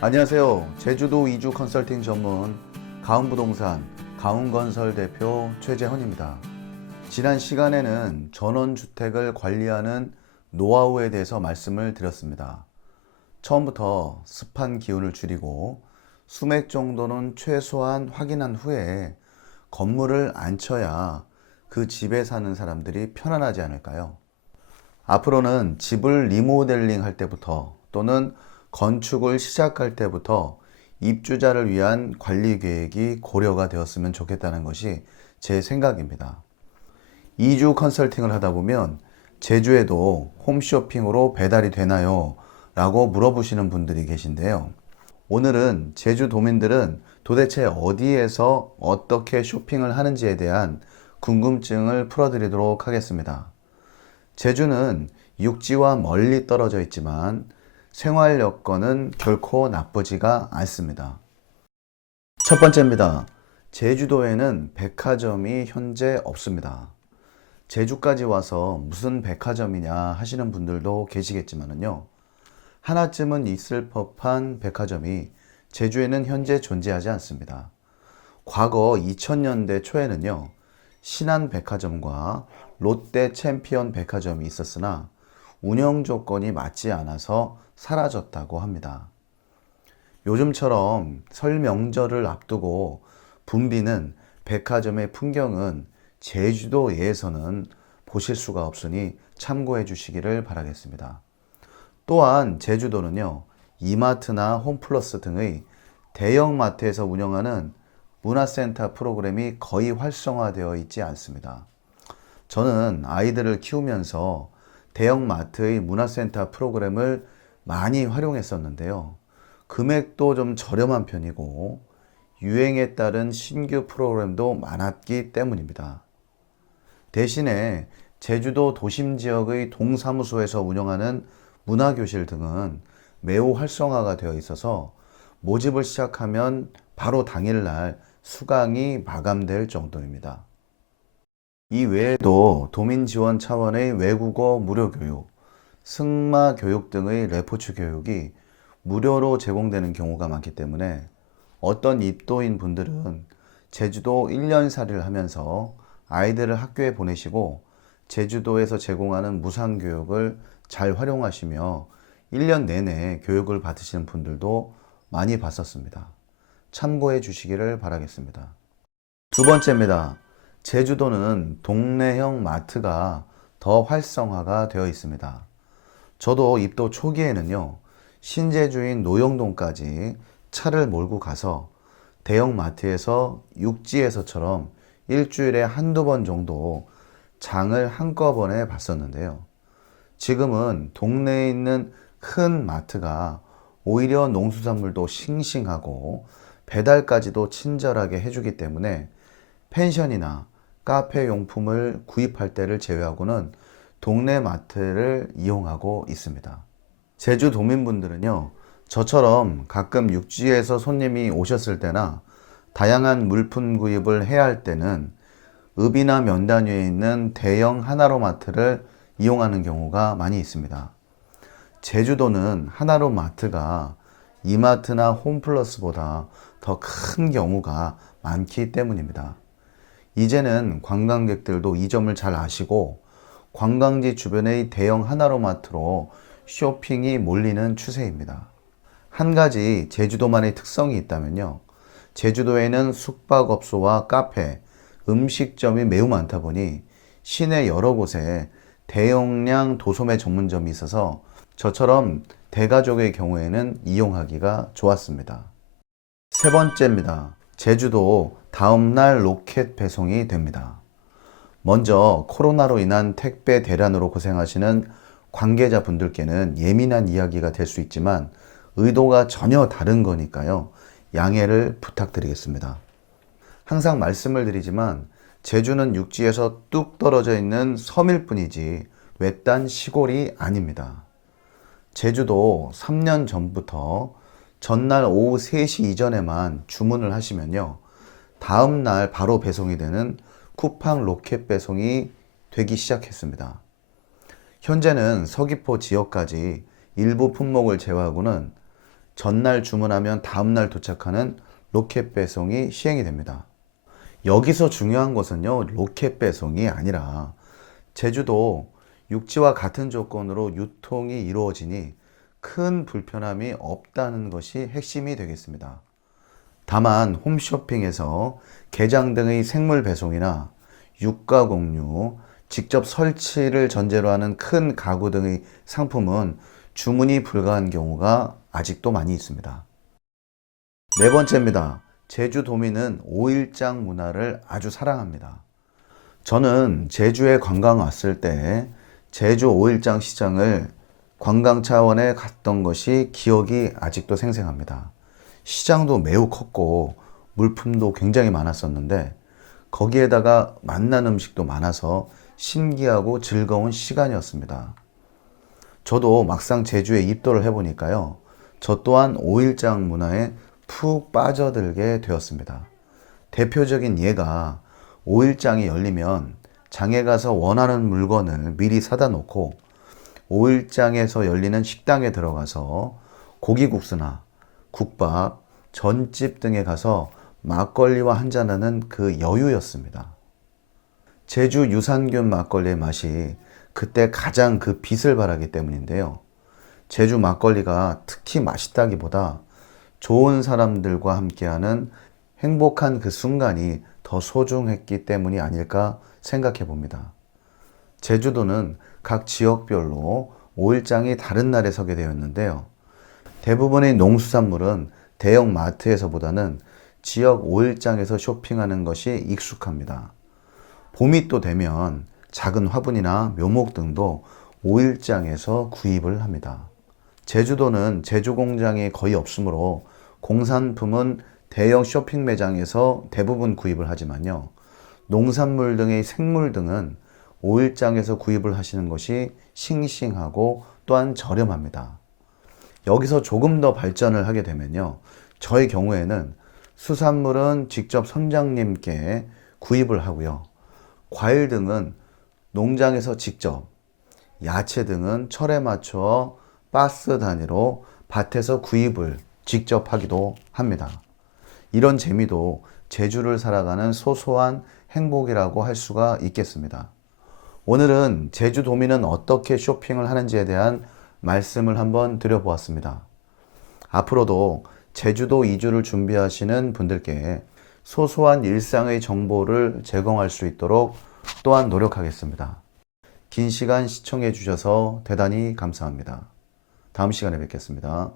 안녕하세요. 제주도 이주 컨설팅 전문 가운부동산 가운건설 대표 최재헌입니다. 지난 시간에는 전원주택을 관리하는 노하우에 대해서 말씀을 드렸습니다. 처음부터 습한 기온을 줄이고 수맥 정도는 최소한 확인한 후에 건물을 안 쳐야 그 집에 사는 사람들이 편안하지 않을까요? 앞으로는 집을 리모델링 할 때부터 또는 건축을 시작할 때부터 입주자를 위한 관리 계획이 고려가 되었으면 좋겠다는 것이 제 생각입니다. 이주 컨설팅을 하다 보면 제주에도 홈쇼핑으로 배달이 되나요? 라고 물어보시는 분들이 계신데요. 오늘은 제주 도민들은 도대체 어디에서 어떻게 쇼핑을 하는지에 대한 궁금증을 풀어드리도록 하겠습니다. 제주는 육지와 멀리 떨어져 있지만 생활 여건은 결코 나쁘지가 않습니다. 첫 번째입니다. 제주도에는 백화점이 현재 없습니다. 제주까지 와서 무슨 백화점이냐 하시는 분들도 계시겠지만요. 하나쯤은 있을 법한 백화점이 제주에는 현재 존재하지 않습니다. 과거 2000년대 초에는요. 신한백화점과 롯데 챔피언 백화점이 있었으나 운영 조건이 맞지 않아서 사라졌다고 합니다. 요즘처럼 설 명절을 앞두고 붐비는 백화점의 풍경은 제주도에서는 보실 수가 없으니 참고해 주시기를 바라겠습니다. 또한 제주도는요, 이마트나 홈플러스 등의 대형 마트에서 운영하는 문화센터 프로그램이 거의 활성화되어 있지 않습니다. 저는 아이들을 키우면서 대형 마트의 문화센터 프로그램을 많이 활용했었는데요. 금액도 좀 저렴한 편이고 유행에 따른 신규 프로그램도 많았기 때문입니다. 대신에 제주도 도심 지역의 동사무소에서 운영하는 문화교실 등은 매우 활성화가 되어 있어서 모집을 시작하면 바로 당일날 수강이 마감될 정도입니다. 이 외에도 도민 지원 차원의 외국어 무료 교육, 승마 교육 등의 레포츠 교육이 무료로 제공되는 경우가 많기 때문에 어떤 입도인 분들은 제주도 1년살이를 하면서 아이들을 학교에 보내시고 제주도에서 제공하는 무상교육을 잘 활용하시며 1년 내내 교육을 받으시는 분들도 많이 봤었습니다. 참고해 주시기를 바라겠습니다. 두 번째입니다. 제주도는 동네형 마트가 더 활성화가 되어 있습니다. 저도 입도 초기에는요, 신제주인 노영동까지 차를 몰고 가서 대형 마트에서 육지에서처럼 일주일에 한두 번 정도 장을 한꺼번에 봤었는데요. 지금은 동네에 있는 큰 마트가 오히려 농수산물도 싱싱하고 배달까지도 친절하게 해주기 때문에 펜션이나 카페 용품을 구입할 때를 제외하고는 동네 마트를 이용하고 있습니다. 제주 도민분들은요, 저처럼 가끔 육지에서 손님이 오셨을 때나 다양한 물품 구입을 해야 할 때는 읍이나 면단위에 있는 대형 하나로 마트를 이용하는 경우가 많이 있습니다. 제주도는 하나로 마트가 이마트나 홈플러스보다 더 큰 경우가 많기 때문입니다. 이제는 관광객들도 이 점을 잘 아시고 관광지 주변의 대형 하나로 마트로 쇼핑이 몰리는 추세입니다. 한 가지 제주도만의 특성이 있다면요. 제주도에는 숙박업소와 카페, 음식점이 매우 많다 보니 시내 여러 곳에 대용량 도소매 전문점이 있어서 저처럼 대가족의 경우에는 이용하기가 좋았습니다. 세 번째입니다. 제주도 다음날 로켓 배송이 됩니다. 먼저 코로나로 인한 택배 대란으로 고생하시는 관계자분들께는 예민한 이야기가 될 수 있지만 의도가 전혀 다른 거니까요. 양해를 부탁드리겠습니다. 항상 말씀을 드리지만 제주는 육지에서 뚝 떨어져 있는 섬일 뿐이지 외딴 시골이 아닙니다. 제주도 3년 전부터 전날 오후 3시 이전에만 주문을 하시면요. 다음 날 바로 배송이 되는 쿠팡 로켓 배송이 되기 시작했습니다. 현재는 서귀포 지역까지 일부 품목을 제외하고는 전날 주문하면 다음날 도착하는 로켓 배송이 시행이 됩니다. 여기서 중요한 것은요, 로켓 배송이 아니라 제주도 육지와 같은 조건으로 유통이 이루어지니 큰 불편함이 없다는 것이 핵심이 되겠습니다. 다만 홈쇼핑에서 게장 등의 생물 배송이나 유가 공유, 직접 설치를 전제로 하는 큰 가구 등의 상품은 주문이 불가한 경우가 아직도 많이 있습니다. 네 번째입니다. 제주도민은 5일장 문화를 아주 사랑합니다. 저는 제주에 관광 왔을 때 제주 5일장 시장을 관광 차원에 갔던 것이 기억이 아직도 생생합니다. 시장도 매우 컸고 물품도 굉장히 많았었는데 거기에다가 맛난 음식도 많아서 신기하고 즐거운 시간이었습니다. 저도 막상 제주에 입도를 해보니까요, 저 또한 5일장 문화에 푹 빠져들게 되었습니다. 대표적인 예가 5일장이 열리면 장에 가서 원하는 물건을 미리 사다 놓고 5일장에서 열리는 식당에 들어가서 고기국수나 국밥, 전집 등에 가서 막걸리와 한잔하는 그 여유였습니다. 제주 유산균 막걸리의 맛이 그때 가장 그 빛을 발하기 때문인데요. 제주 막걸리가 특히 맛있다기보다 좋은 사람들과 함께하는 행복한 그 순간이 더 소중했기 때문이 아닐까 생각해 봅니다. 제주도는 각 지역별로 5일장이 다른 날에 서게 되었는데요. 대부분의 농수산물은 대형 마트에서보다는 지역 5일장에서 쇼핑하는 것이 익숙합니다. 봄이 또 되면 작은 화분이나 묘목 등도 5일장에서 구입을 합니다. 제주도는 제주공장이 거의 없으므로 공산품은 대형 쇼핑 매장에서 대부분 구입을 하지만요. 농산물 등의 생물 등은 5일장에서 구입을 하시는 것이 싱싱하고 또한 저렴합니다. 여기서 조금 더 발전을 하게 되면요. 저의 경우에는 수산물은 직접 선장님께 구입을 하고요. 과일 등은 농장에서 직접, 야채 등은 철에 맞춰 박스 단위로 밭에서 구입을 직접 하기도 합니다. 이런 재미도 제주를 살아가는 소소한 행복이라고 할 수가 있겠습니다. 오늘은 제주도민은 어떻게 쇼핑을 하는지에 대한 말씀을 한번 드려보았습니다. 앞으로도 제주도 이주를 준비하시는 분들께 소소한 일상의 정보를 제공할 수 있도록 또한 노력하겠습니다. 긴 시간 시청해 주셔서 대단히 감사합니다. 다음 시간에 뵙겠습니다.